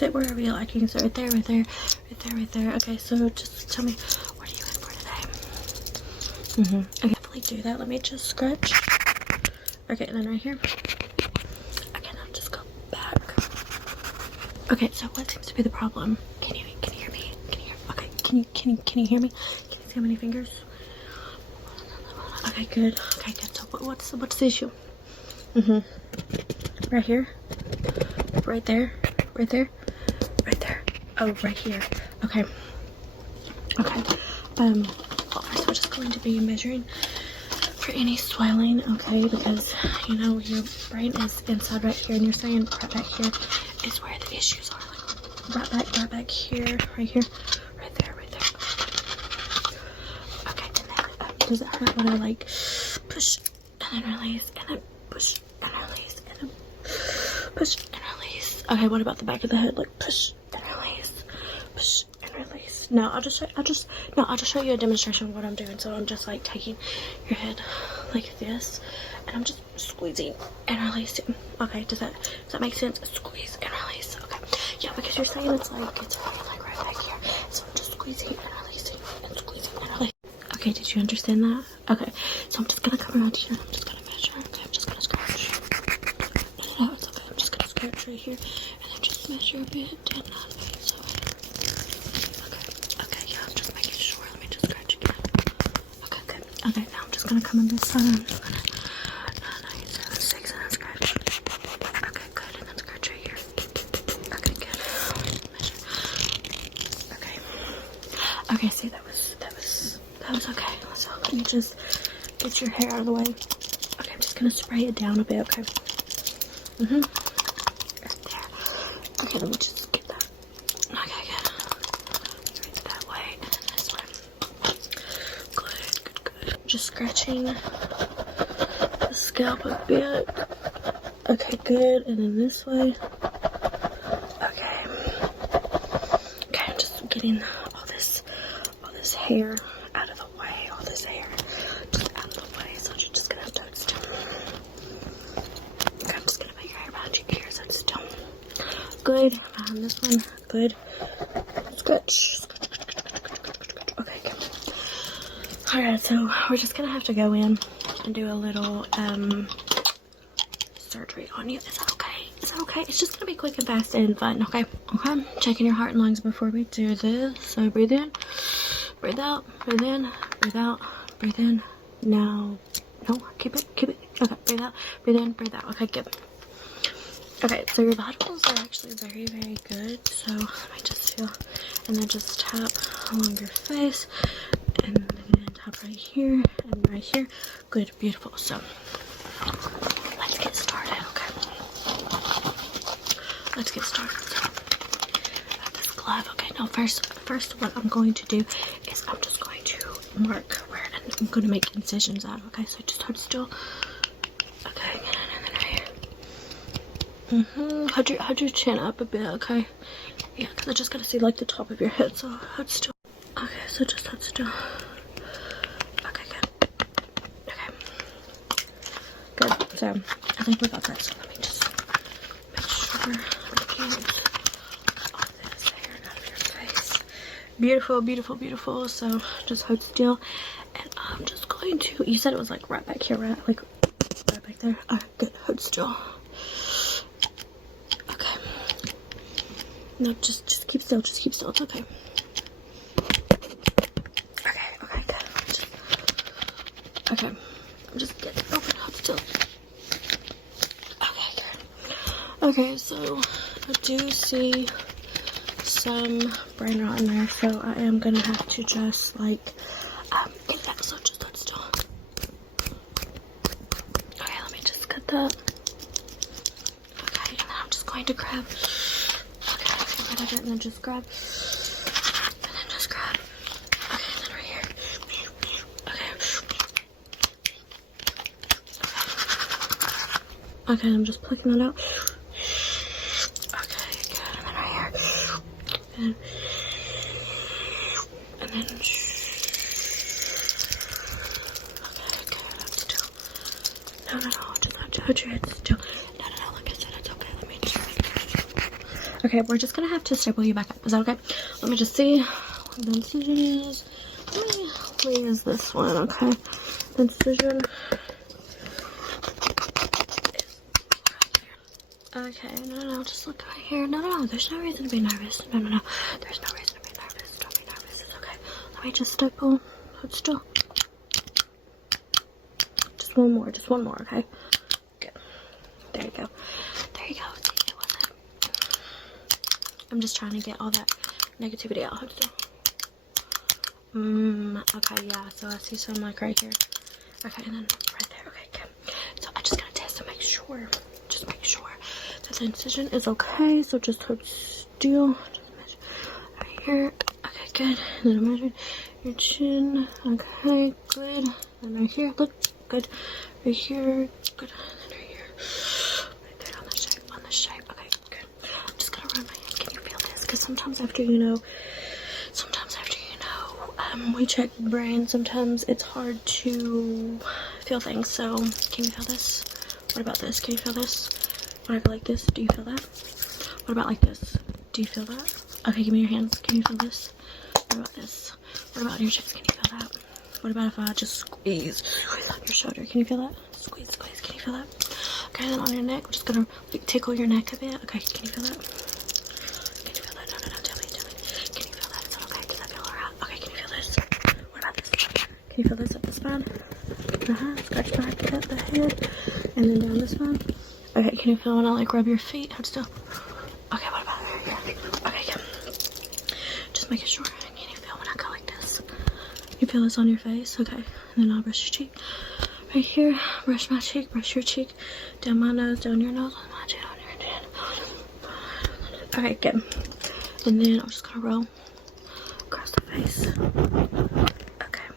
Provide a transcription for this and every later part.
sit wherever you like. You can sit right there, right there, right there, right there. Okay, so just tell me, what are you in for today? Okay, definitely do that. Let me just scratch. Okay, and then right here. Okay, now just go back. Okay, so what seems to be the problem? Can you hear me? Okay, can you hear me? Can you see how many fingers? Okay, good. Okay, good. So what's the issue? Right here. Right there. Right there. Right there. Oh, right here. Okay. Okay. Well, first we're just going to be measuring for any swelling, okay? Because you know your brain is inside right here, and you're saying right back here is where the issues are. Like right back here, right here, right there, right there. Okay, and then does it hurt when I like push and then release and then push and release and then push and release? Okay, what about the back of the head? Like push and release, push and release. No, I'll just show you a demonstration of what I'm doing. So I'm just like taking your head like this, and I'm just squeezing and releasing. Okay, does that make sense? Squeeze and release. Okay, yeah, because you're saying it's hurting like right back here. So I'm just squeezing and releasing and squeezing and releasing. Okay, did you understand that? Okay, so I'm just gonna come around here. I'm just gonna measure. Okay, I'm just gonna scratch. No, it's okay. I'm just gonna scratch right here, and then just measure a bit down that face. Okay, yeah, I'm just making sure. Let me just scratch again. Okay, good. Okay, now I'm just gonna come on this side. I'm just gonna 9, 7, 6, and then scratch. Okay, good, and then scratch right here. Okay, good. Measure. Okay. Okay, see, that was okay. So let me just get your hair out of the way. Okay, I'm just gonna spray it down a bit. Okay. Right there. Okay, let me just get that. Okay, good. Right that way and then this way. Good. Just scratching the scalp a bit. Okay, good. And then this way. Okay. Okay, I'm just getting all this hair out of the way. All this hair just out of the way. So you're just gonna have to hold still. Okay, I'm just gonna put your hair behind your ears. Hold still. Good. Behind this one. Good. Scratch. Okay, good. Alright, so we're just gonna have to go in and do a little surgery on you. Is that okay? Is that okay? It's just gonna be quick and fast and fun, okay? Okay. Checking your heart and lungs before we do this. So breathe in, breathe out, breathe in, breathe out, breathe in. Now, no, keep it. Okay, breathe out, breathe in, breathe out. Okay, good. Okay, so your vitals are actually very, very good. So let me just feel, and then just tap along your face, and then tap right here and right here. Good, beautiful. So let's get started. Okay, let's get started. So I have this glove. Okay, now first what I'm going to do is I'm just going to mark where, and I'm going to make incisions out. Okay, so just hold still. Okay, and then right here. Hold your chin up a bit, okay? Yeah, because I just gotta see like the top of your head, so hold still. Okay, so just hold still. Okay, good. Okay. Good. So I think we got that. So let me just make sure I get all this hair out of your face. Beautiful, beautiful, beautiful. So just hold still, and I'm just going to. You said it was like right back here, right? Like right back there. Alright, good. Hold still. No, just keep still. Just keep still. It's okay. Okay, good. Okay, I'm just getting open up still. Okay, good. Okay, so I do see some brain rot in there, so I am gonna have to just like get that. So just hold still. Okay, let me just cut that. Okay, and then I'm just going to grab. And then just grab, and then just grab. Okay, and then right here. Okay, I'm just plucking that out. Okay, good. And then right here. And then. Okay, good. Hold still. No, just hold your head still. No, like I said, it's okay. Let me just. Okay, we're just gonna have to staple you back up. Is that okay? Let me just see what the incision is. Let me use this one, okay? The incision. Okay, no, just look right here. No, there's no reason to be nervous. No, there's no reason to be nervous. Don't be nervous, it's okay. Let me just staple. Hold still. Just one more, okay? Good. There you go. See, it was it. I'm just trying to get all that negativity out. Hold still. Okay, yeah, so I see some like right here. Okay, and then right there. Okay, good. So I'm just gonna test to make sure. Just make sure that the incision is okay. So just hold still. Just measure right here. Okay, good. And then I'm measuring your chin. Okay, good. And right here, look, good. Right here, good. And right here. Right there on the shape. Okay, good. I'm just gonna run my hand. Can you feel this? Because sometimes after we check the brain, sometimes it's hard to feel things. So can you feel this? What about this? Can you feel this? When I go like this, do you feel that? What about like this? Do you feel that? Okay, give me your hands. Can you feel this? What about this? What about your chest? Can you feel that? What about if I just squeeze on your shoulder? Can you feel that? Squeeze. Can you feel that? Okay, then on your neck, we're just gonna tickle your neck a bit. Okay, can you feel that? Can you feel that? No, tell me. Can you feel that? Is that okay? Does that feel alright? Okay, can you feel this? What about this? Can you feel this up the spine? Scratch back up the head, and then down the spine. Okay, can you feel when I like rub your feet? Hold still. Okay, what about here? Yeah. Okay, good. Just making sure. Can you feel when I go like this? You feel this on your face? Okay, and then I'll brush your cheek. Right here, brush my cheek, brush your cheek, down my nose, down your nose, on my chin, on your chin. Okay, good. And then I'm just gonna roll across the face. Okay.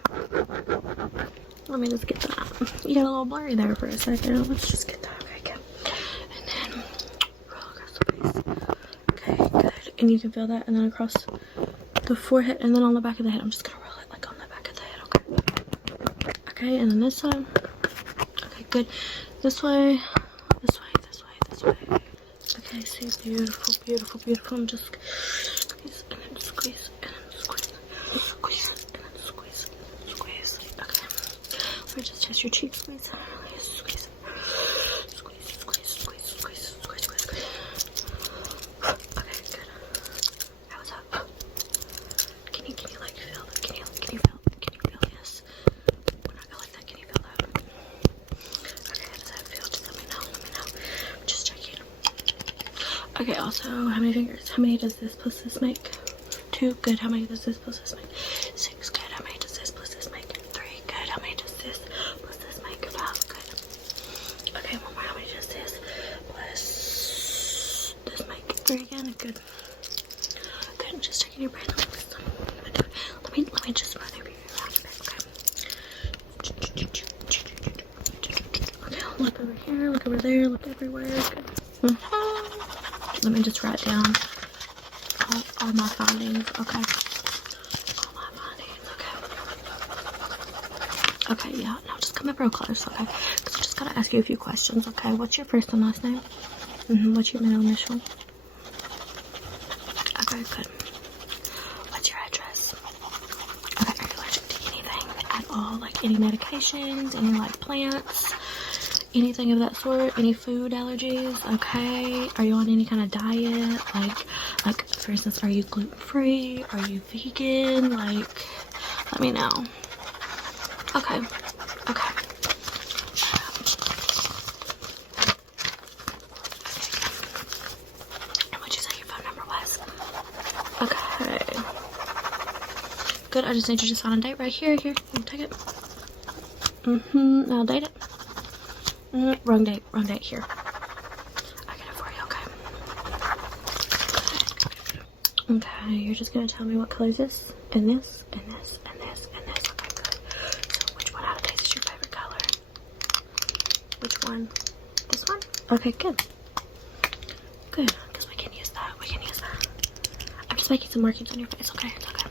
Let me just get that. You got a little blurry there for a second. Let's just get that. Okay, good. And then roll across the face. Okay, good. And you can feel that. And then across the forehead, and then on the back of the head. I'm just gonna roll it like on the back of the head. Okay. Okay, and then this side. Okay, good. This way. Okay, see, beautiful. I'm just squeeze and then squeeze and then squeeze and then squeeze. Okay. Let me just test your cheek. Squeeze. Squeeze. Okay, good. How was that? Can you like feel that? Can you feel this? When I go like that, can you feel that? Okay, how does that feel? Just let me know. I'm just checking. Okay, also, how many fingers? How many does this plus this make? 2, good. How many does this plus this make? 6, good. How many does this plus this make? 3, good. How many does this plus this make? 5, good. Okay, one more. How many does this plus this make? 3 again, good. Good, just checking your brain. Let me just run over your around a bit, okay? Okay, look over here, look over there, look everywhere, good. Let me just write down all my findings, okay? All my findings, okay? Okay, yeah, now just come up real close, okay? Because I just gotta ask you a few questions, okay? What's your first and last name? What's your middle initial? Okay, good. What's your address? Okay, are you allergic to anything at all? Like any medications, any like plants? Anything of that sort? Any food allergies? Okay. Are you on any kind of diet? Like for instance, are you gluten-free? Are you vegan? Like, let me know. Okay. And what'd you say your phone number was? Okay. Good. I just need you to sign a date right here. Here, you take it. I'll date it. Wrong date here. I get it for you, okay? Okay, you're just gonna tell me what color is this, and this, and this, and this, and this. Okay, good. So which one out of these is your favorite color? Which one? This one? Okay, good. Good, because we can use that. I'm just making some markings on your face, okay? It's okay.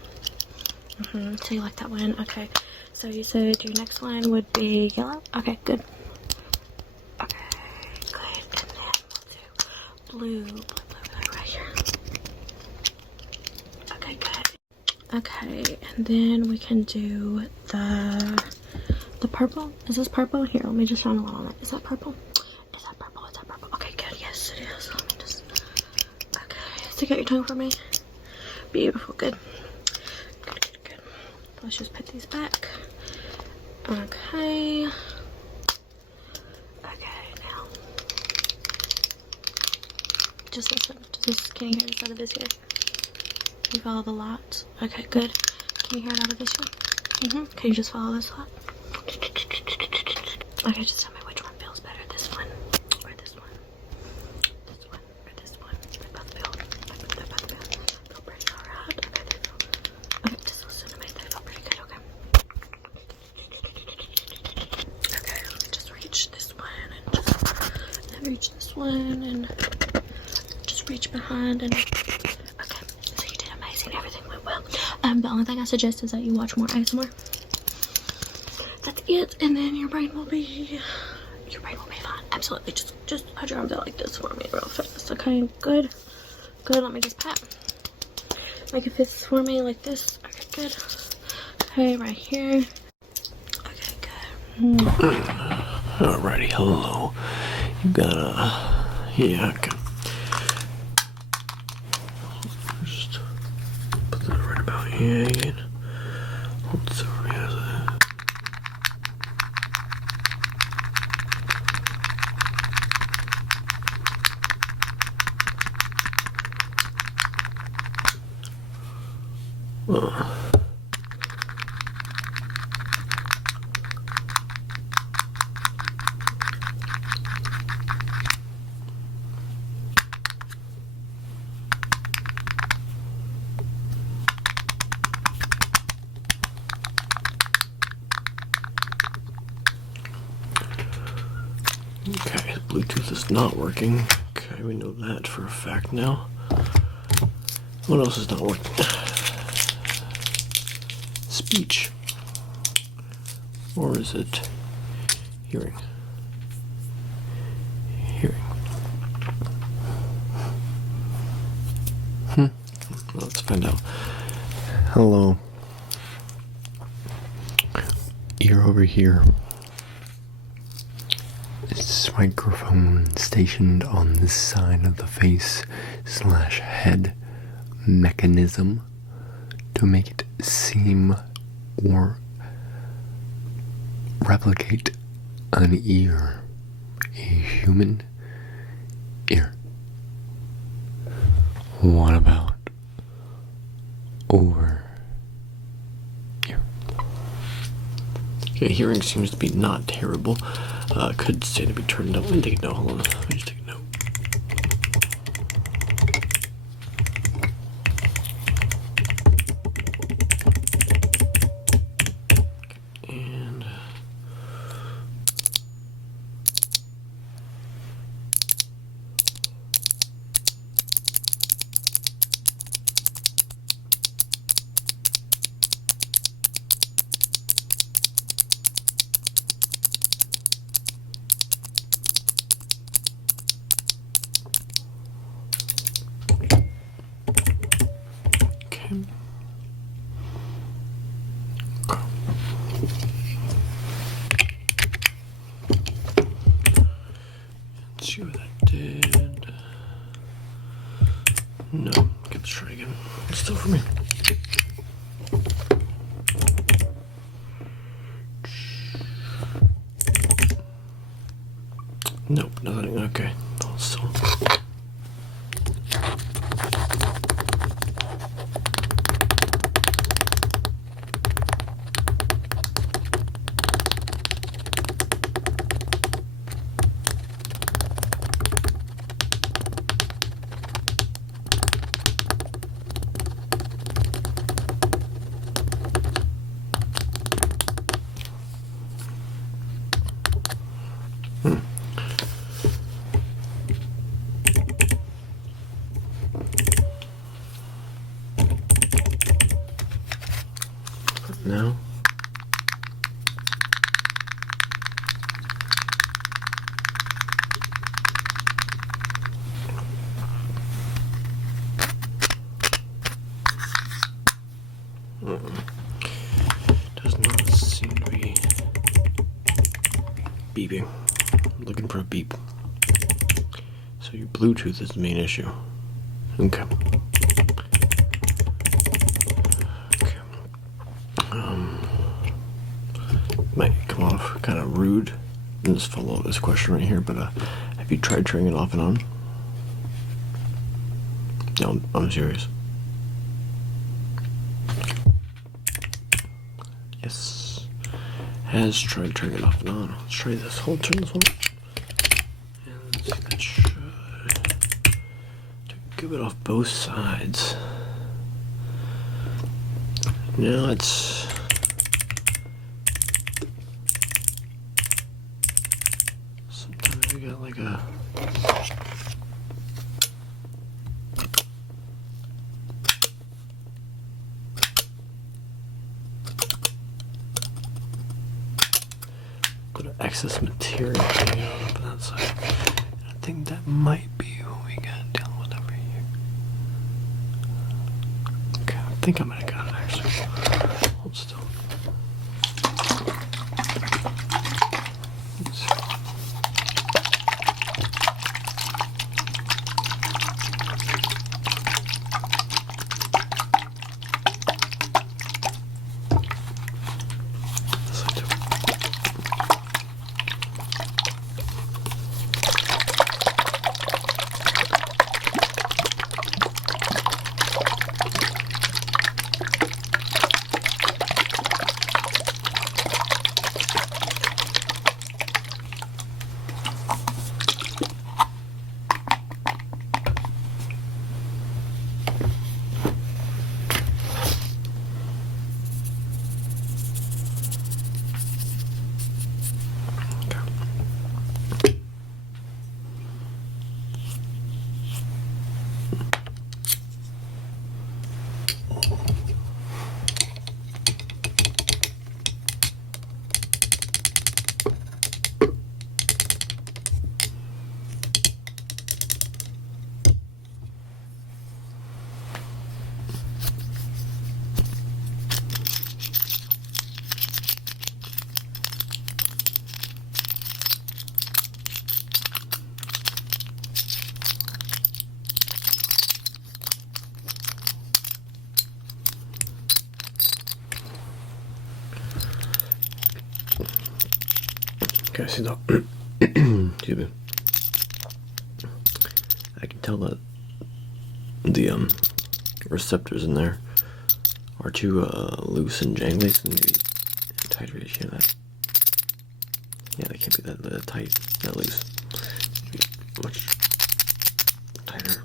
So you like that one? Okay. So you said your next one would be yellow? Okay, good. Okay, good. And then we'll do blue right here. Okay, and then we can do the purple. Is this purple? Here, let me just shine a light on it. Is that purple? Is that purple? Is that purple? Okay, good. Yes, it is. Let me just. Okay, stick out your tongue for me. Beautiful. Good. Good, good, good. Let's just put these back. Okay. Okay, now. Just listen to this. Can you hear this out of this ear? Can you follow the lights? Okay, good. Can you hear it out of this one? Can you just follow this light? Okay, just tell me which one feels better. This one or this one? This one or this one? They both feel pretty alright. Okay, they feel. Okay, just listen to me. They feel pretty good. Okay. Okay, let me just reach this one and reach this one and just reach behind and. So you did amazing. Everything went well. The only thing I suggest is that you watch more ASMR. That's it, and then your brain will be fine. Absolutely. Just hold your arms out like this for me real fast. Okay, good. Good. Let me just pat. Make a fist for me like this. Okay, good. Okay, right here. Okay, good. Alrighty, hello. You gotta, yeah, okay. Just put that right about here again. What's over here? Okay, Bluetooth is not working. Okay, we know that for a fact now. What else is not working? Speech. Or is it hearing? Hearing. Let's find out. Hello. You're over here. This microphone stationed on this side of the face / head mechanism to make it seem or replicate an ear, a human ear. What about over here? Okay, hearing seems to be not terrible. Could stand to be turned up. Let me take a note. Hold on. Let me just take a note. And let's see what that did. No, let's try again. It's still for me. Nope, nothing. Okay, still. Now. Does not seem to be beeping. I'm looking for a beep. So your Bluetooth is the main issue. Okay. Might come off kind of rude. I'll just follow this question right here, but have you tried turning it off and on? No, I'm serious. Yes. Has tried turning it off and on. Let's try this. Turn this one. And let's see, that should give it off both sides. Now it's sometimes we got like a bit of excess material hanging out on that side. I think that might be what we got dealing with over here. Okay, I think I might have got it actually. Hold still. Let's see. This side too. Okay, see that? Excuse me. I can tell that the receptors in there are too loose and jangly, so maybe tighter. You hear that? Yeah, they can't be that tight, that loose. Much tighter.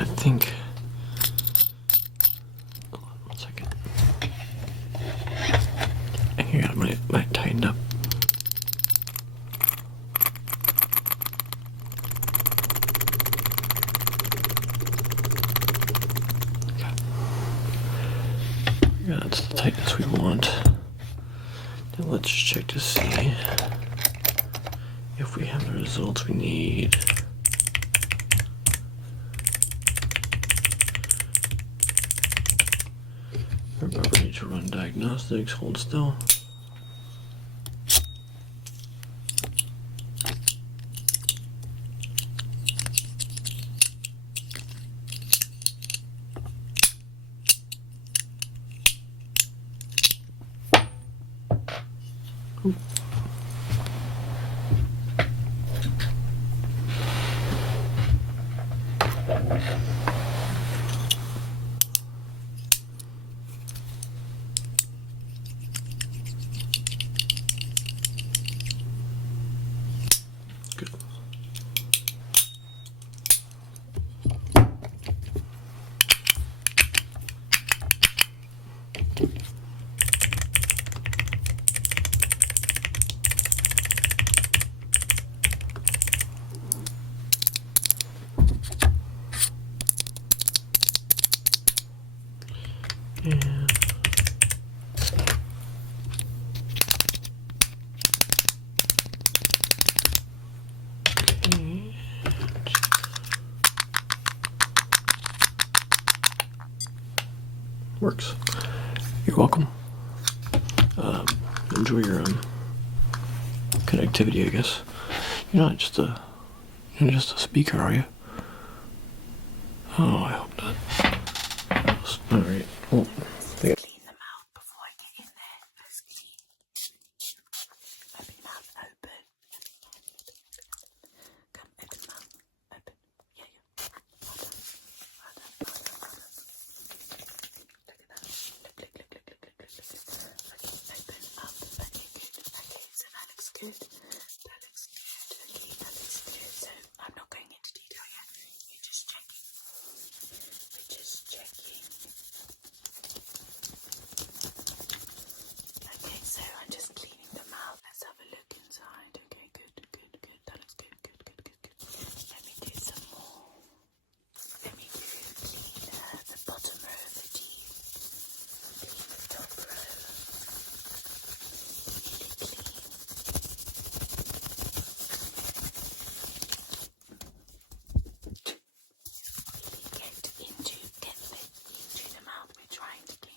I think. Hold on 1 second. I think I got it might tightened up. Okay. Yeah, that's the tightness we want. Now let's check to see if we have the results we need. We're about ready to run diagnostics. Hold still. Good. And okay. Works. You're welcome. Enjoy your connectivity, I guess. You're not just a speaker, are you? Oh, I hope not. All right. Well, Clean them out before I get in there. Let's clean. Open mouth, open. Come, open mouth, open. Yeah. Well done. Look at that. Look. Okay, open up. Okay, good. Okay, so that looks good. That looks good. Okay, that looks good. So I'm not going into detail yet. You're just checking. We're just checking. Okay, so I'm just cleaning them out. Let's have a look inside. Okay, good. That looks good. Let me do some more. Let me clean the bottom row of the teeth. Clean the top row. Really clean. Really get into the mouth we're trying to clean.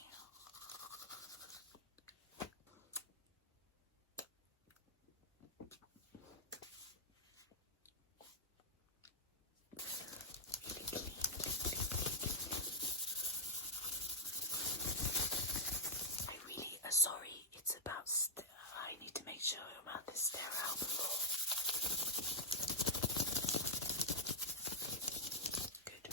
I really sorry, it's about I need to make sure your mouth is sterile before. Good.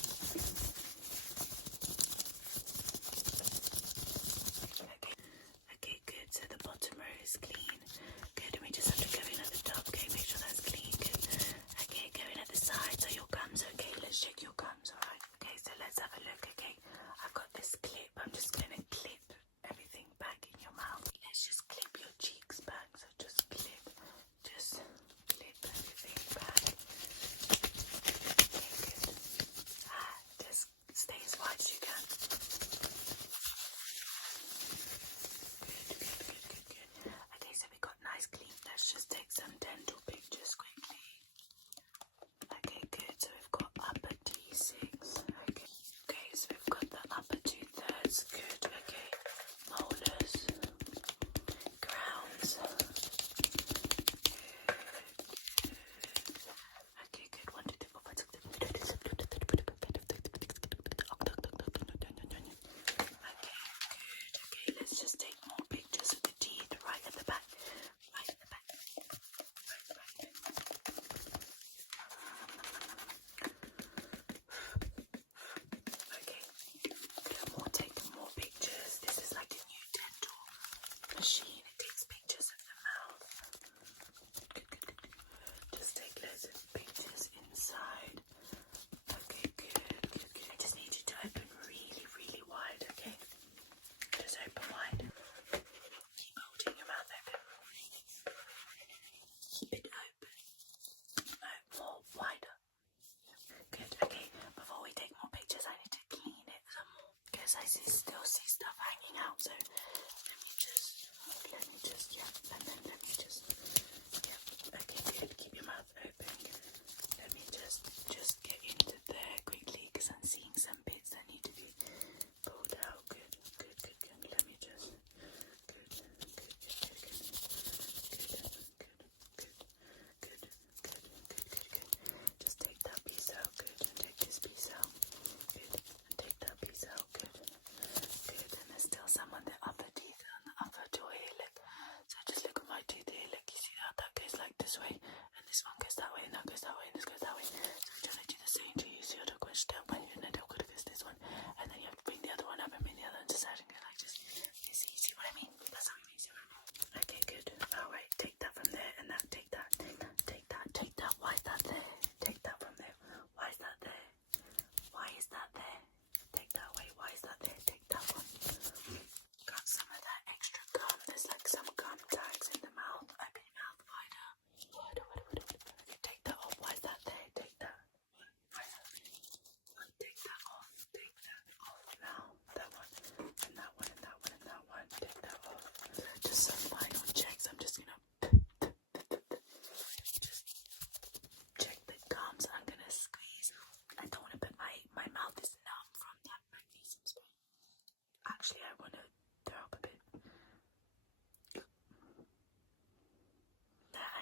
Okay, good. So the bottom row is clean. Good, and we just have to go in at the top. Okay, make sure that's clean. Good. Okay, go in at the sides. Are your gums okay? Let's check your gums, alright? Okay, so let's have a look. Okay, I've got this clip. I'm just going to clip everything back in your mouth. Let's just clip your cheeks back. So just clip everything back. Okay, good. Just stay as wide as you can. Good. Okay, so we got nice clean. Let's just take some dental pictures quickly. Okay, good. So we've got upper T6. Okay, so we've got the upper 2/3. Good. Okay, molars, crowns. Okay, good. 1, 2, 3, 4, 5, 6, 7, 8, 9, 10, 11, 12, 13, 14, 15. Okay, let's just take more pictures of the teeth right at the back.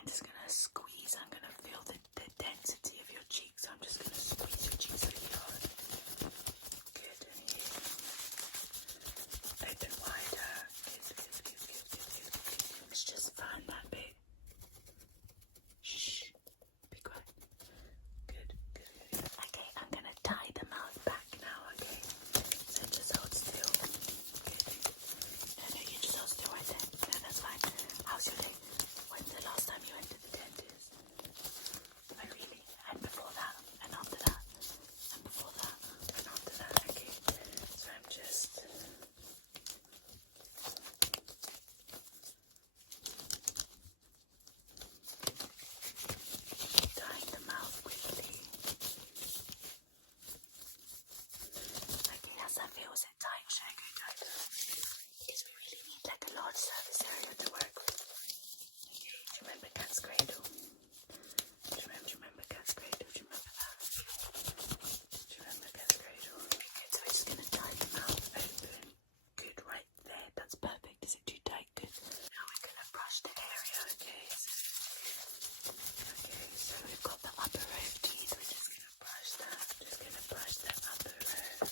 just gonna squeeze. I'm gonna feel the density of your cheeks. So I'm just gonna squeeze your cheeks really hard. Good, and here. Open wider. Good. Let's just find that bit. Shh. Be quiet. Good. Okay, I'm gonna tie the mouth back now, okay? So just hold still. Good. No, you just hold still right there. No, that's fine. How's your day? When's the last time you went to the dentist? Oh, really? And before that? And after that? And before that? And after that? Okay. So I'm just... tying the mouth quickly. Okay, how's that feel? Is it tight? Should I go tighter? Because we really need like a large surface area to work with. Okay, do you remember Cat's Cradle? Do you remember Cat's Cradle? Do you remember that? Do you remember Cat's Cradle? Good, so we're just going to tie the mouth open. Good, right there. That's perfect. Is it too tight? Good. Now we're going to brush the area, okay? So we've got the upper row of teeth. We're just going to brush that. Just going to brush the upper row.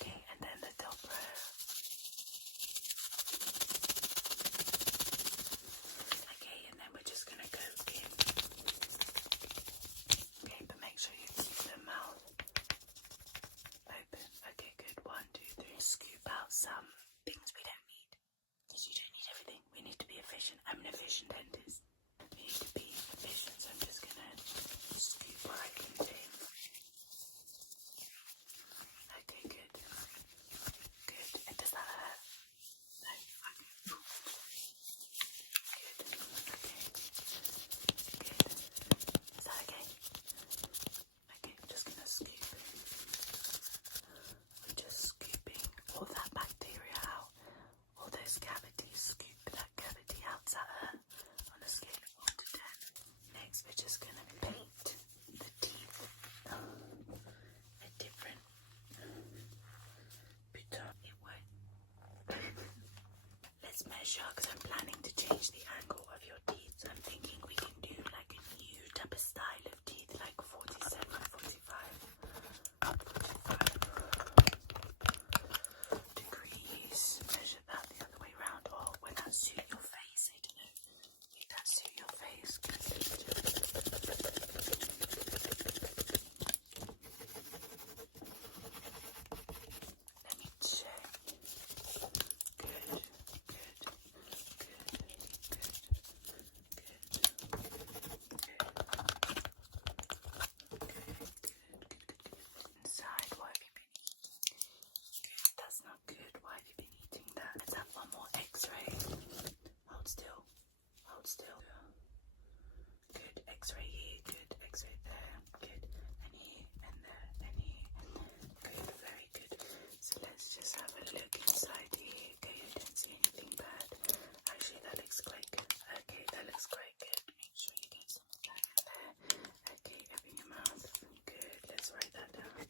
Okay, and then the top row. Okay, and then we're just going to go in. Okay, but make sure you keep the mouth open. Okay, good. 1, 2, 3. Scoop out some things we don't need. Because you don't need everything. We need to be efficient. I'm an efficient dentist. We need to be efficient, so I'm just going to scoop what I can do. Okay, good. Good. And does that hurt? No? Okay. Good. Okay. Good. Is that okay? Okay, I'm just going to scoop. We're just scooping all that bacteria out. All those cavities. Scoop that cavity out. Does that hurt? On a scale of 1 to 10. Next, we're just going to paint the teeth a different button. It won't. Let's measure, because I'm planning to change the angle of your teeth. So I'm thinking we can do like a new type of style of teeth, like 47, 45 degrees. Measure that the other way around, or when that suit your face. I don't know. Make that suit your face. Good. Let me check. Good. Inside, what have you been eating? Good, that's not good. Why have you been eating that? Let's have one more x-ray. Hold still. Hold still. Good, x-ray here. Good, x-ray there. Good, and here, and there, and here, and there. Good, very good. So let's just have a look inside here. Okay, I don't see anything bad. Actually, that looks quite good. Okay, that looks quite good. Make sure you get some of that in there. Okay, open your mouth. Good, let's write that down.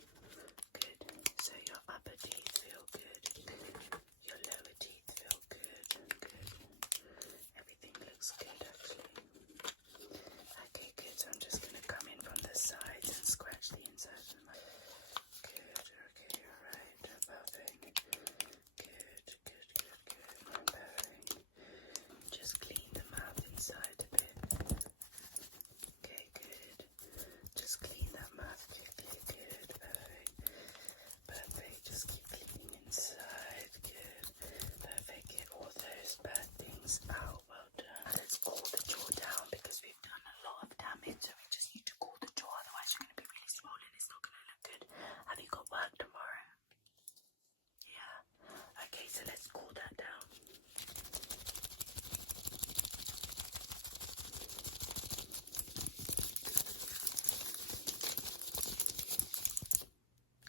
Good. So your upper teeth feel good. Your lower teeth feel good. Good. Everything looks good, actually. Okay, good. So I'm just going to come in from the sides and scratch the inside of my... Good. Okay, alright. Perfect. Good. Perfect. Just clean the mouth inside a bit. Okay, good. Just clean that mouth quickly. Good. Perfect. Just keep cleaning inside. Good. Perfect. Get all those bad things out. Well done. Let's cool the jaw down because we've done a lot of damage. So we just need to cool the jaw. Otherwise you're going to be really swollen. It's not going to look good. Have you got work tomorrow? Yeah. Okay, so let's cool that down.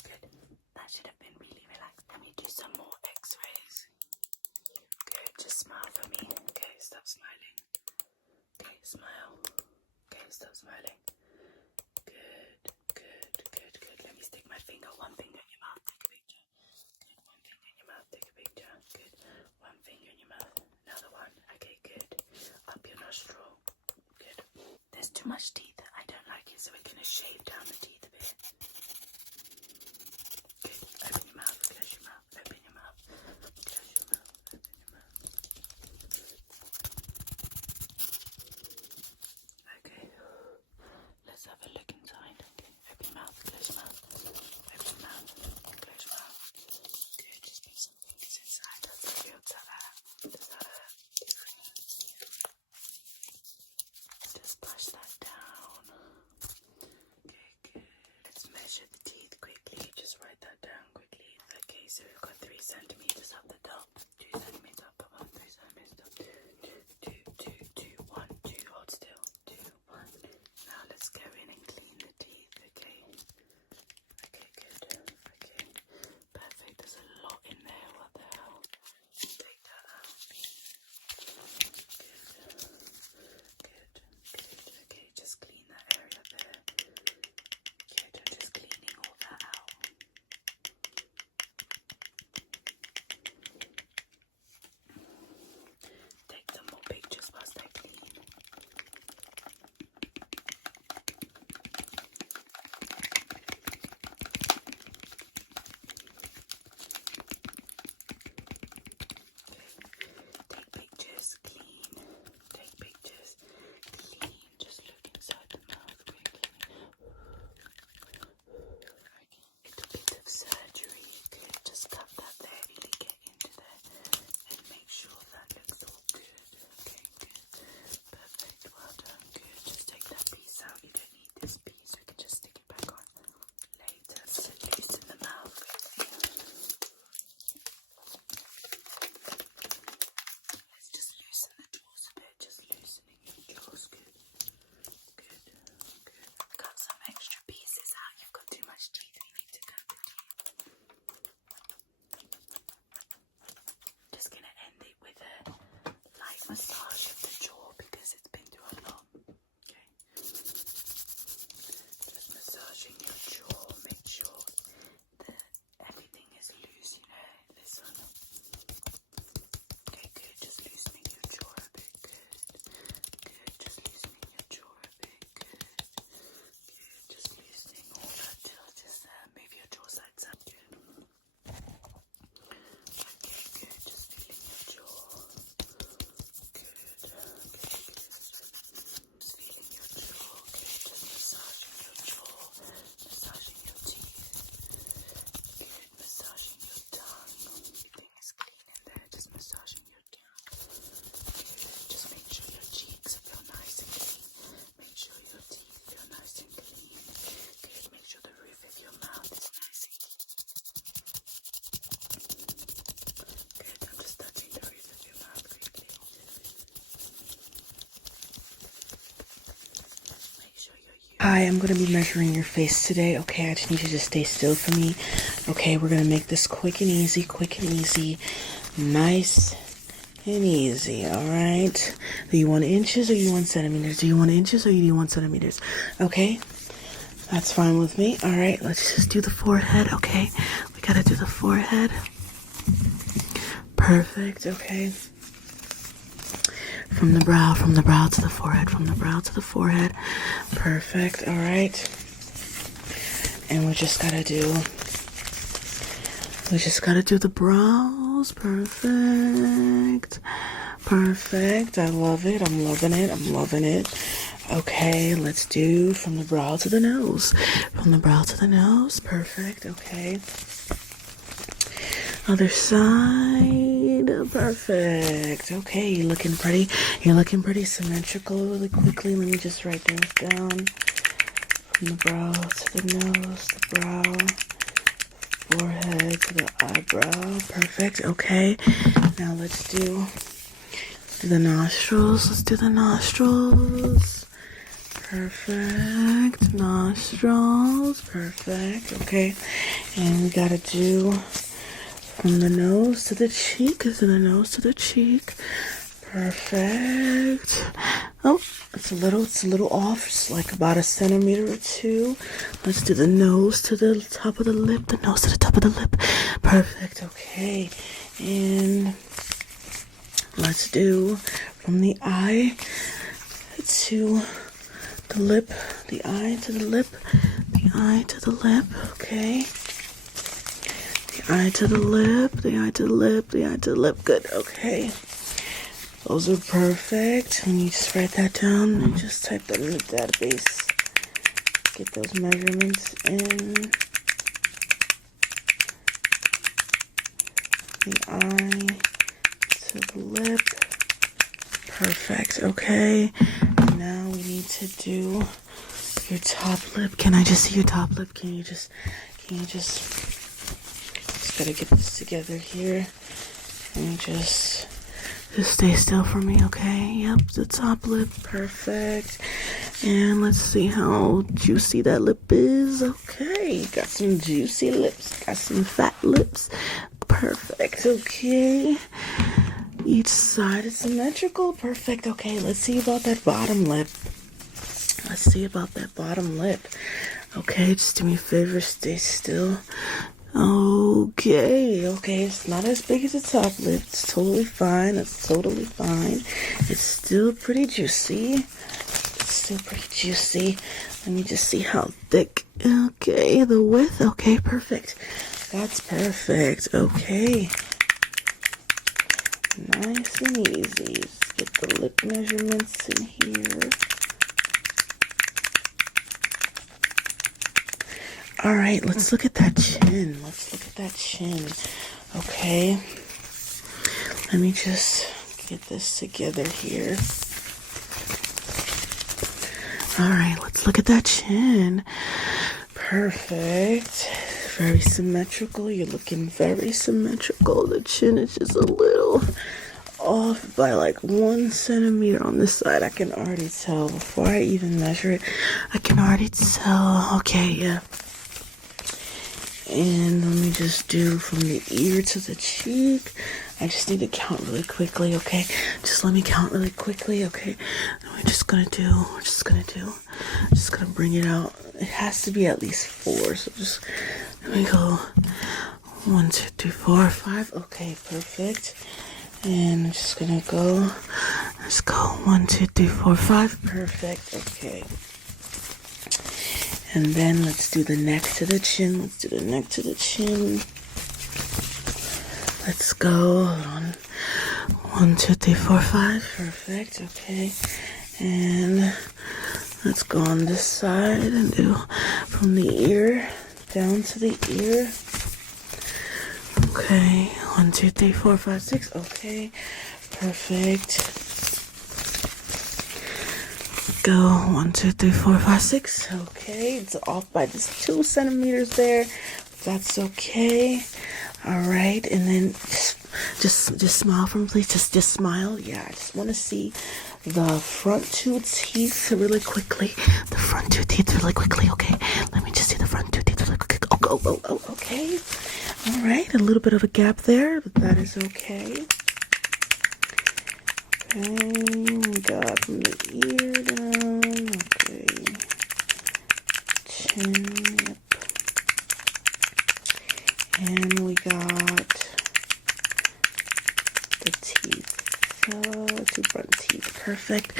Good. That should have been really relaxed. Let me do some more x-rays. Good. Just smile for me. Okay, stop smiling. Okay, smile. Okay, stop smiling. Good. Let me stick my finger too much teeth. I don't like it, so we're going to shave down the teeth a bit. Good. Open your mouth, close your mouth, open your mouth, close your mouth, open your mouth. Okay. Let's have a look inside. Okay. Open your mouth, close your mouth, open your mouth, close your mouth. Good. Just put some fingers inside. Does that feel better? Does that hurt? Just push that down. Okay, good. Let's measure the teeth quickly. Just write that down quickly. Okay, so we've got 3 centimeters up the top. 2 centimeters up. Come on, 3 centimeters up. 2, 1, 2. Hold still. 2, 1. Now let's go in and clean the teeth. Okay. Okay, good. Okay. Perfect. There's a lot in there. What the hell? Take that out. Good. Okay, just clean that area there. Good, I'm just cleaning all that out. Take some more pictures whilst I clean. Take pictures, clean. Take pictures, clean. Just look inside the mouth quickly. Little bit of surgery. Good. Just cut that there. Really get into there and make sure that looks all good. Okay, good. Perfect. Well done. Good. Just take that piece out. You don't need this piece. We can just stick it back on later. So loosen the mouth quickly. Let's just loosen the jaws a bit. Just loosening your jaws. Good. Good. Good. Cut some extra pieces out. You've got too much teeth. We need to cut the teeth. Just gonna end it with a light massage of the jaw because it's been through a lot. Okay. Just massaging your jaw. Make sure that everything is loose, you know, this one. Okay, good. Just loosening your jaw a bit. Good. Good. Just loosening your jaw a bit. Good. Good. Just loosening all that jaw. Just move your jaw sides up. Good. Okay, good. Just feeling your jaw. Good. Okay, good. Just feeling your jaw. Okay, just massaging your jaw. Massaging your teeth. Good. Massaging your tongue. Everything is clean in there. Just massaging your tongue. Good. Just make sure your cheeks feel nice and clean. Make sure your teeth feel nice and clean. Good. Make sure the roof of your mouth is nice and clean. Good. I'm just touching the roof of your mouth quickly. Make sure you're Hi, I'm going to be measuring your face today. Okay, I just need you to stay still for me. Okay, we're going to make this quick and easy, nice and easy, all right? Do you want inches or you want centimeters? Do you want inches or do you want centimeters? Okay, that's fine with me. All right, let's just do the forehead, okay? We got to do the forehead. Perfect, okay. From the brow to the forehead, from the brow to the forehead. Perfect, all right. And we just gotta do the brows. Perfect. Perfect. I love it. I'm loving it. I'm loving it. Okay, let's do from the brow to the nose. From the brow to the nose. Perfect. Okay. Other side. Perfect. Okay, you're looking pretty symmetrical. Really quickly, let me just write those down. From the brow to the nose, the brow, forehead to the eyebrow. Perfect. Okay. Now let's do the nostrils. Let's do the nostrils. Perfect. Nostrils. Perfect. Okay. And we gotta do from the nose to the cheek. To the nose to the cheek. Perfect. Oh, it's a little off. It's like about a centimeter or two. Let's do the nose to the top of the lip. The nose to the top of the lip. Perfect. Okay. And let's do from the eye to the lip, the eye to the lip, the eye to the lip, okay. The eye to the lip, the eye to the lip, the eye to the lip, good, okay. Those are perfect. Let me just write that down and just type that in the database. Get those measurements in. The eye to the lip. Perfect, okay. Now we need to do your top lip. Can I just see your top lip? Can you just gotta get this together here. And just stay still for me, okay? Yep, the top lip, perfect. And let's see how juicy that lip is. Okay, got some juicy lips, got some fat lips. Perfect, okay. Each side is symmetrical, perfect. Okay, let's see about that bottom lip. Let's see about that bottom lip. Okay, just do me a favor, stay still. Okay, it's not as big as the top lip. It's totally fine. It's totally fine. It's still pretty juicy. It's still pretty juicy. Let me just see how thick. Okay, the width. Okay, perfect. That's perfect. Okay. Nice and easy. Let's get the lip measurements in here. All right, let's look at that chin. Let's look at that chin. Okay. Let me just get this together here. All right, let's look at that chin. Perfect. Very symmetrical. You're looking very symmetrical. The chin is just a little off by like 1 centimeter on this side. I can already tell before I even measure it. I can already tell. Okay, yeah. And let me just do from the ear to the cheek. I just need to count really quickly, okay? Just let me count really quickly, okay? And we're just gonna bring it out. It has to be at least 4, so just, let me go 1, 2, 3, 4, 5. Okay, perfect. And I'm just gonna go, let's go 1, 2, 3, 4, 5. Perfect, okay. And then let's do the neck to the chin. Let's do the neck to the chin. Let's go. Hold on. 1, 2, 3, 4, 5. Perfect. Okay. And let's go on this side and do from the ear down to the ear. Okay. 1, 2, 3, 4, 5, 6. Okay. Perfect. Go 1, 2, 3, 4, 5, 6. Okay, it's off by just 2 centimeters there. That's okay. All right, and then just smile for me, please. Just smile. Yeah, I just want to see the front 2 teeth really quickly. The front 2 teeth really quickly. Okay, let me just see the front 2 teeth really quickly. Oh, okay. All right, a little bit of a gap there, but that is okay. Okay, we got from the ear down, okay, chin, yep, and we got the teeth, 2 front teeth, perfect,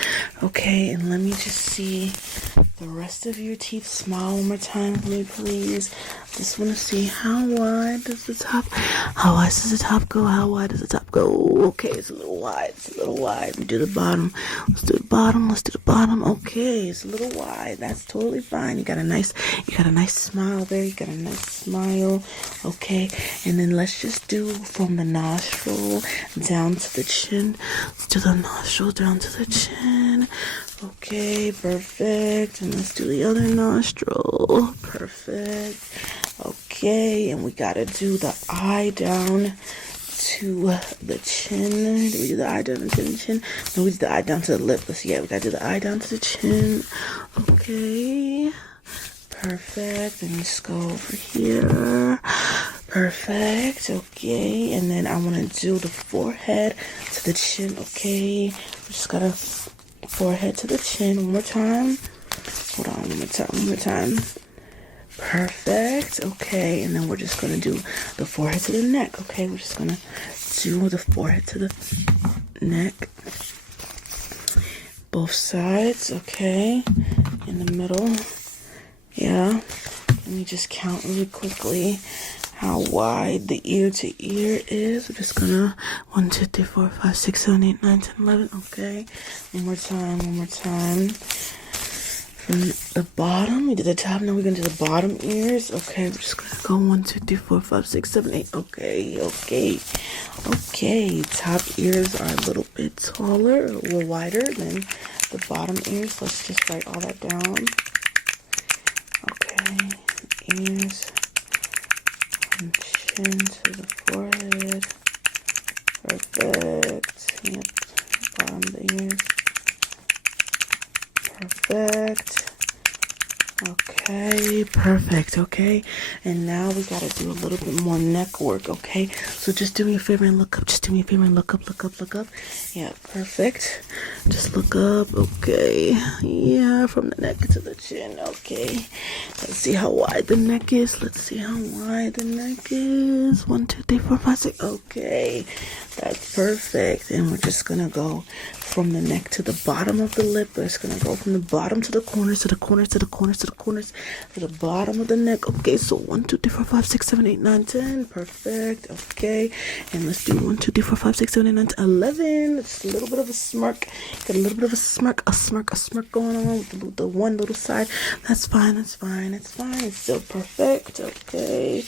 okay, and let me just see the rest of your teeth. Smile one more time for me, please. Just want to see how wide does the top go? How wide does the top go? Okay, it's a little wide. Let me do the bottom. Let's do the bottom. Okay, it's a little wide. That's totally fine. You got a nice smile there. You got a nice smile. Okay, and then let's just do from the nostril down to the chin. Let's do the nostril down to the chin. Okay, perfect. And let's do the other nostril. Perfect. Okay, and we gotta do the eye down to the chin. Did we do the eye down to the chin? No, we did the eye down to the lip. We gotta do the eye down to the chin. Okay. Perfect. And just go over here. Perfect. Okay. And then I want to do the forehead to the chin. Okay. We just gotta forehead to the chin. One more time. Hold on. One more time. Perfect. Okay. And then we're just gonna do the forehead to the neck. Okay. We're just gonna do the forehead to the neck. Both sides. Okay. in the middle. Yeah. Let me just count really quickly how wide the ear to ear is. We're just gonna 1, 2, 3, 4, 5, 6, 7, 8, 9, 10, 11. Okay. One more time. From the bottom, we did the top, now we're gonna do the bottom ears. Okay, we're just gonna go 1, 2, 3, 4, 5, 6, 7, 8. Okay. Top ears are a little bit taller, a little wider than the bottom ears. Let's just write all that down. Okay, ears from chin to the forehead. Perfect. Yep, bottom of the ears. Perfect. Okay, perfect. Okay, and now we gotta do a little bit more neck work. Okay, so just do me a favor and look up. Just do me a favor and look up. Yeah, perfect. Just look up. Okay, yeah, from the neck to the chin. Okay, let's see how wide the neck is. 1, 2, 3, 4, 5, 6. Okay, that's perfect. And we're just gonna go from the neck to the bottom of the lip. We're just gonna go from the bottom to the corners, to the bottom of the neck. Okay, so 1, 2, 3, 4, 5, 6, 7, 8, 9, 10. Perfect. Okay, and let's do 1, 2, 3, 4, 5, 6, 7, 8, 9, 10, 11. It's a little bit of a smirk. Got a little bit of a smirk going on with the one little side. That's fine. It's still perfect. Okay,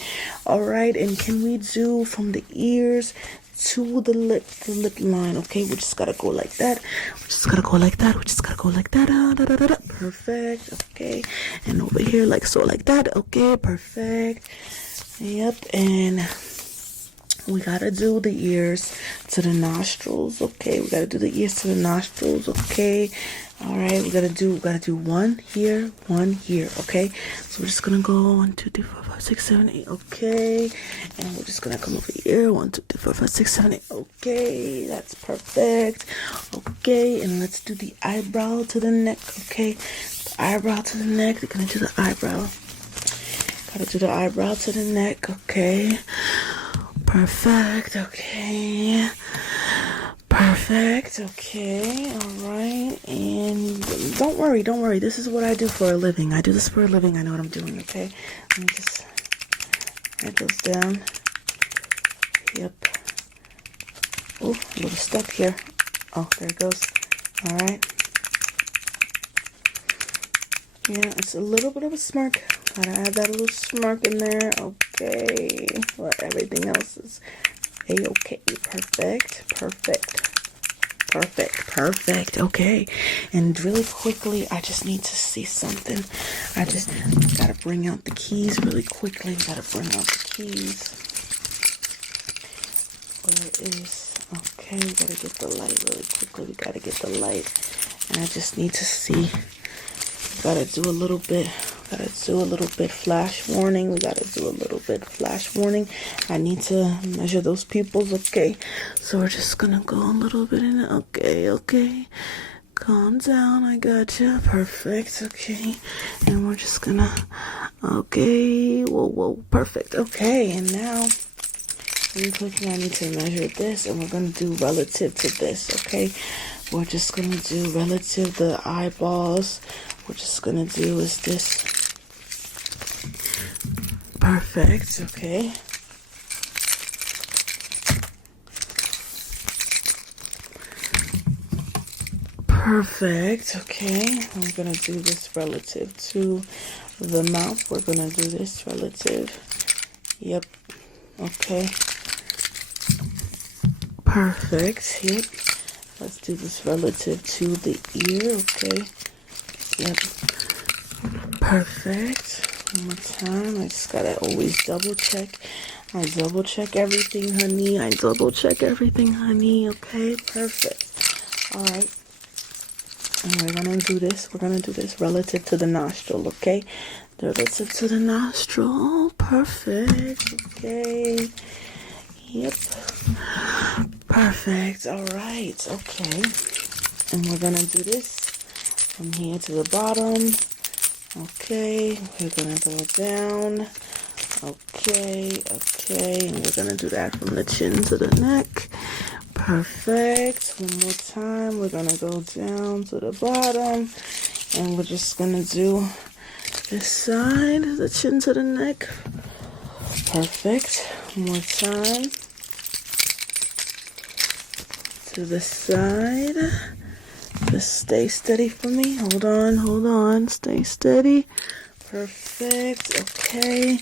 all right. And can we do from the ears to the lip line? Okay, we just gotta go like that. Perfect. Okay, and over here like so, like that. Okay, perfect. Yep, and we gotta do the ears to the nostrils. Okay, we gotta do the ears to the nostrils. Okay, all right, we gotta do one here, okay? So we're just gonna go 1, 2, 3, 4, 5, 6, 7, 8, okay? And we're just gonna come over here, 1, 2, 3, 4, 5, 6, 7, 8, okay? That's perfect. Okay, and let's do the eyebrow to the neck, okay? The eyebrow to the neck, we're gonna do the eyebrow. Gotta do the eyebrow to the neck, okay? Perfect, okay. Perfect, okay, all right, and don't worry, this is what I do for a living. I do this for a living, I know what I'm doing, okay? Let me just write those down. Yep. Oh, a little stuck here. Oh, there it goes. All right. Yeah, it's a little bit of a smirk. Gotta add that little smirk in there, okay? Well, everything else is A-okay. Perfect. Okay. And really quickly, I just need to see something. I just gotta bring out the keys really quickly. Where is... Okay, we gotta get the light really quickly. And I just need to see. Gotta do a little bit flash warning. I need to measure those pupils. Okay, so we're just gonna go a little bit in it. Okay, calm down, I gotcha. Perfect. Okay, and we're just gonna, okay, whoa, perfect. Okay, and now really quickly I need to measure this, and we're gonna do relative to this. Okay, we're just gonna do relative the eyeballs. We're just gonna do is this. Perfect, okay. Perfect, okay. We're gonna do this relative to the mouth. We're gonna do this relative. Yep, okay. Perfect, yep. Let's do this relative to the ear, okay. Yep. Perfect. One more time. I just gotta always double check. I double check everything, honey. Okay, perfect. All right. And we're gonna do this. Relative to the nostril, okay? Relative to the nostril. Perfect. Okay. Yep. Perfect. All right. Okay. And we're gonna do this from here to the bottom. Okay, we're gonna go down. Okay, and we're gonna do that from the chin to the neck. Perfect. One more time, we're gonna go down to the bottom. And we're just gonna do this side, the chin to the neck. Perfect. One more time. To the side. Just stay steady for me. Hold on. Stay steady. Perfect. Okay.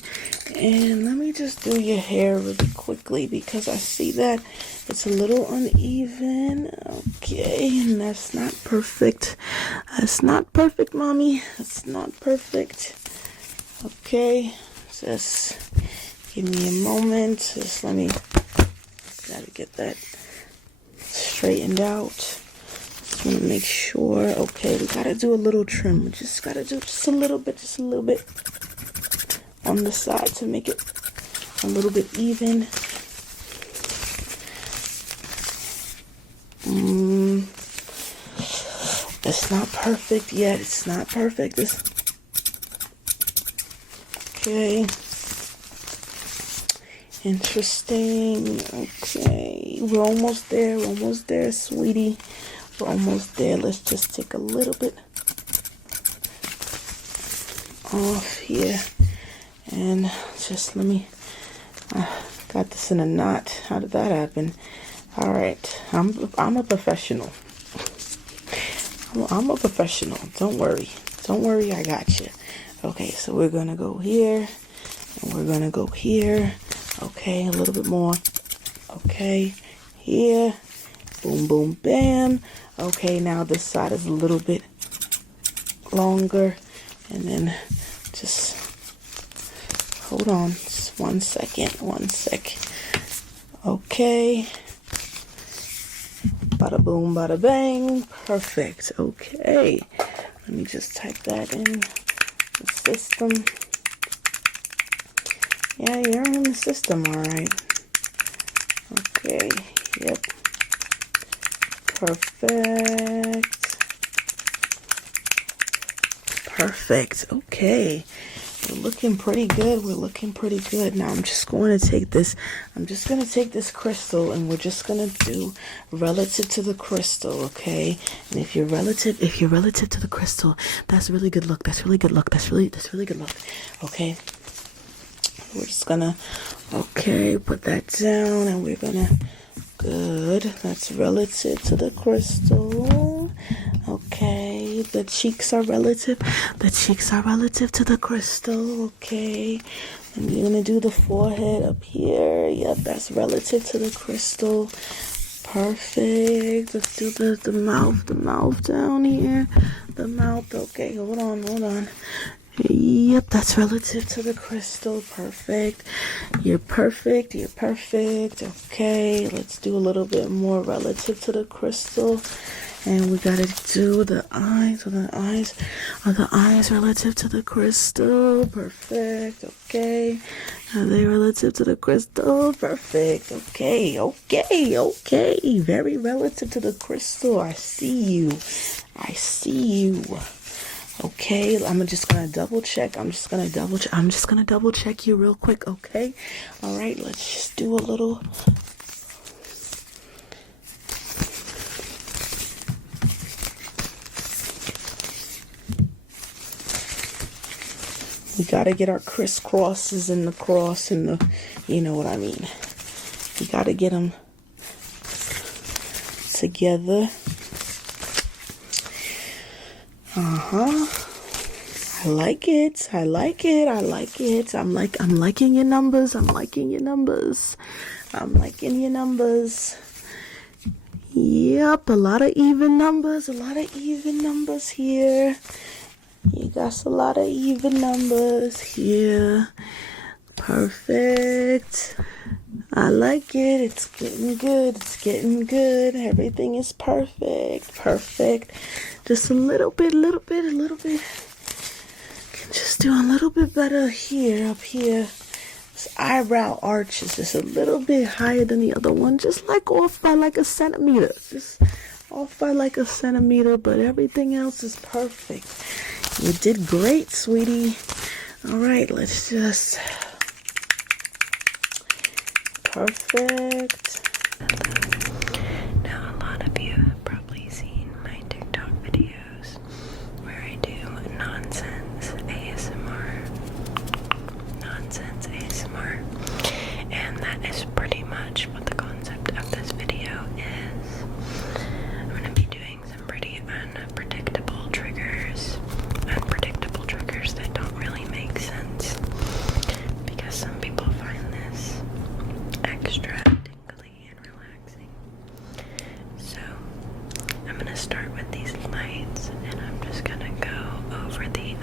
And let me just do your hair really quickly because I see that it's a little uneven. Okay. And that's not perfect. That's not perfect, mommy. That's not perfect. Okay. Just give me a moment. Just let me, gotta get that straightened out. Just want to make sure. Okay, we gotta do a little trim. We just gotta do just a little bit on the side to make it a little bit even. It's not perfect yet. It's not perfect. Okay. Interesting. Okay. We're almost there. We're almost there, sweetie. We're almost there. Let's just take a little bit off here. And just let me... got this in a knot. How did that happen? All right. I'm a professional. I'm a professional. Don't worry. Don't worry. I got you. Okay. So we're going to go here. And we're going to go here. Okay. A little bit more. Okay. Here. Boom, boom, bam. Okay. Now this side is a little bit longer. And then just hold on. Just 1 second. 1 sec. Okay. Bada boom, bada bang. Perfect. Okay. Let me just type that in the system. Yeah, you're in the system, all right. Okay. Yep. Perfect. Perfect. Okay. We're looking pretty good. We're looking pretty good. Now I'm just going to take this. I'm just going to take this crystal and we're just going to do relative to the crystal, okay? And if you're relative to the crystal, that's really good look. That's really good look. That's really good look. Okay. We're just going to, okay, put that down and we're going to, good. That's relative to the crystal. Okay, the cheeks are relative. The cheeks are relative to the crystal. Okay, and you're gonna do the forehead up here. Yep, that's relative to the crystal. Perfect. Let's do the mouth down here. The mouth. Okay, hold on. Yep, that's relative to the crystal. Perfect. You're perfect. Okay, let's do a little bit more relative to the crystal. And we gotta do the eyes. Are the eyes relative to the crystal? Perfect. Okay. Are they relative to the crystal? Perfect. Okay. Very relative to the crystal. I see you. Okay, I'm just gonna double check. I'm just gonna double check you real quick. Okay. All right. Let's just do a little. We gotta get our crisscrosses and the cross and the, you know what I mean. We gotta get them together. I like it. I'm liking your numbers. Yep, a lot of even numbers here. You got a lot of even numbers here. Perfect. I like it. It's getting good. Everything is perfect. Just a little bit. Can just do a little bit better here, up here. This eyebrow arch is just a little bit higher than the other one. Just like off by like a centimeter. But everything else is perfect. You did great, sweetie. All right, let's just... Perfect. Now, a lot of you have probably seen my TikTok videos where I that is pretty much what the concept of this video is. I'm going to be doing some pretty unpredictable triggers that don't really make sense, because some people find this extra tingly and relaxing. So I'm going to start with these lights, and I'm just going to go over the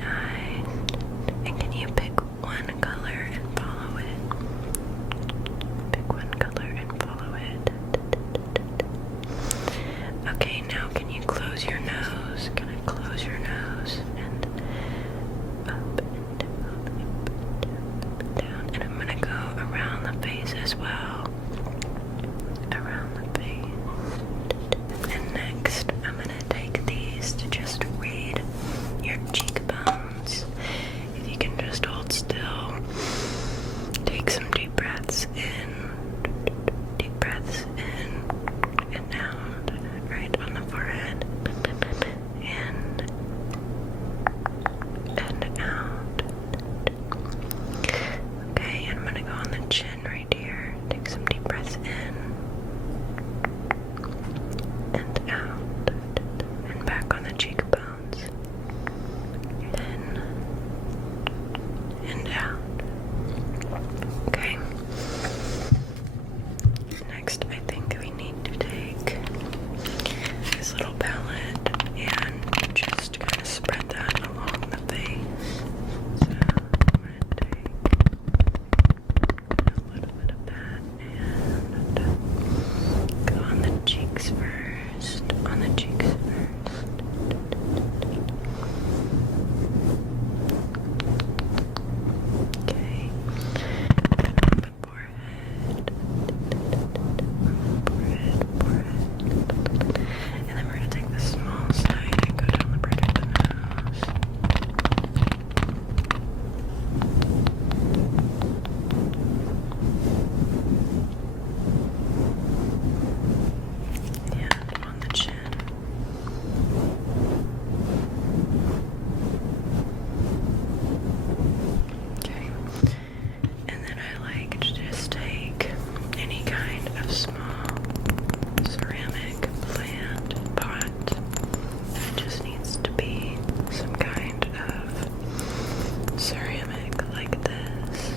eyes, and can you pick one color and follow it? Pick one color and follow it. Okay, now can you close your nose? Can I close your nose? And up and down, and I'm gonna go around the face as well. Around the face. And next, I'm gonna take these to just read your cheekbones. If you can just hold still, take some deep breaths in, and out, right on the forehead, in and out. Okay, and I'm gonna go on the chin right here. Take some deep breaths in and out, and back on the cheekbones, in and out. Okay. Next, I think we need to take this little palette and just kind of spread that along the face. So I'm going to take a little bit of that and go on the cheeks first. On the cheeks first. Okay. On the forehead. And then we're going to take the small side and go down the bridge of the nose. And on the chin. Okay. And then I like to just take any kind of small ceramic plant pot. It just needs to be some kind of ceramic like this.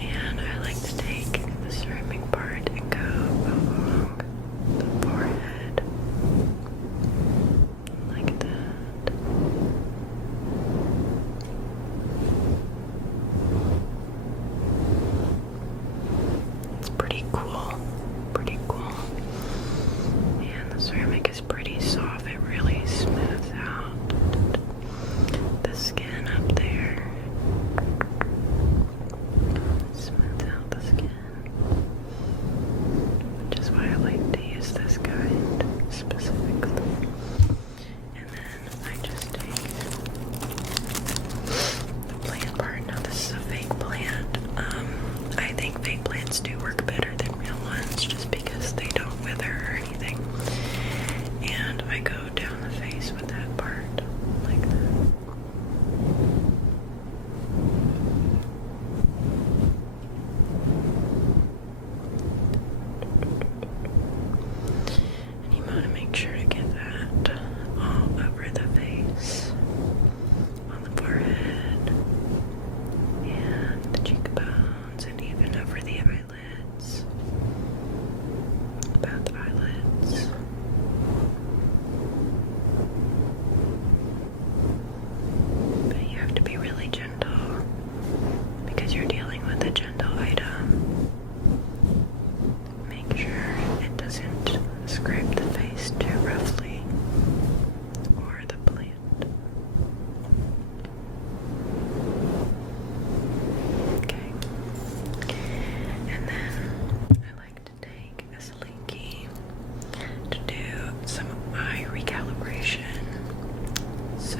And I like to take the ceramic part and go along the forehead like that. It's pretty cool. And the ceramic is pretty soft. It really smooths out the skin up there. Smooths out the skin. Which is why I like to use this kind specifically. And then I just take the plant part. Now this is a fake plant. I think fake plants do work better than real ones just because they don't wither or anything. And I go down the face with that part like that. And you want to make sure to get that all over the face, on the forehead, and the cheekbones, and even over the eyelids. Both eyelids. But you have to be really gentle because you're dealing with a gentle item. Make sure it doesn't scrape the face too roughly, or the plant. Okay. And then I like to take a slinky to do some eye recalibration. So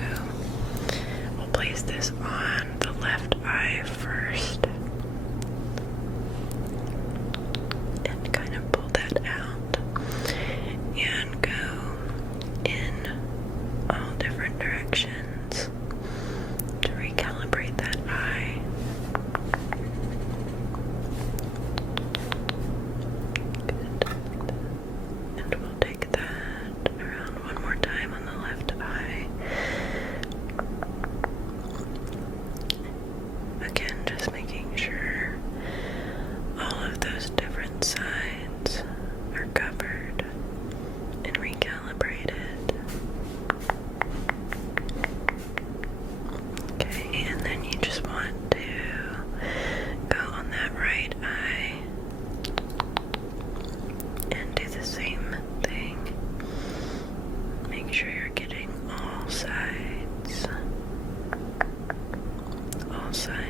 we'll place this on the left eye first and kind of pull that out and go in all different directions to recalibrate that eye. outside.